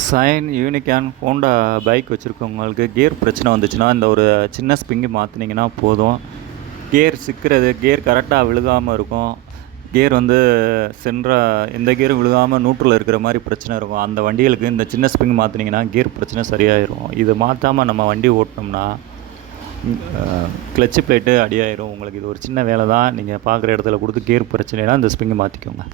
Sign, Unicorn, Honda bike வச்சுருக்கவங்களுக்கு gear பிரச்சனை வந்துச்சுன்னா, இந்த ஒரு சின்ன ஸ்ப்ரிங்கு மாற்றுனீங்கன்னா போதும். கியர் சிக்கிறது, கியர் கரெக்டாக விழுகாமல் இருக்கும். கியர் வந்து எந்த கியரும் விழுகாமல் நியூட்ரலில் இருக்கிற மாதிரி பிரச்சனை இருக்கும். அந்த வண்டிகளுக்கு இந்த சின்ன ஸ்ப்ரிங் மாற்றுனீங்கன்னா கியர் பிரச்சனை சரியாயிரும். இது மாற்றாமல் நம்ம வண்டி ஓட்டினோம்னா கிளச்சு பிளேட்டு அடியாயிரும். உங்களுக்கு இது ஒரு சின்ன வேலை தான். நீங்கள் பார்க்குற இடத்துல கொடுத்து கியர் பிரச்சனைனா இந்த ஸ்ப்ரிங்கை மாற்றிக்கோங்க.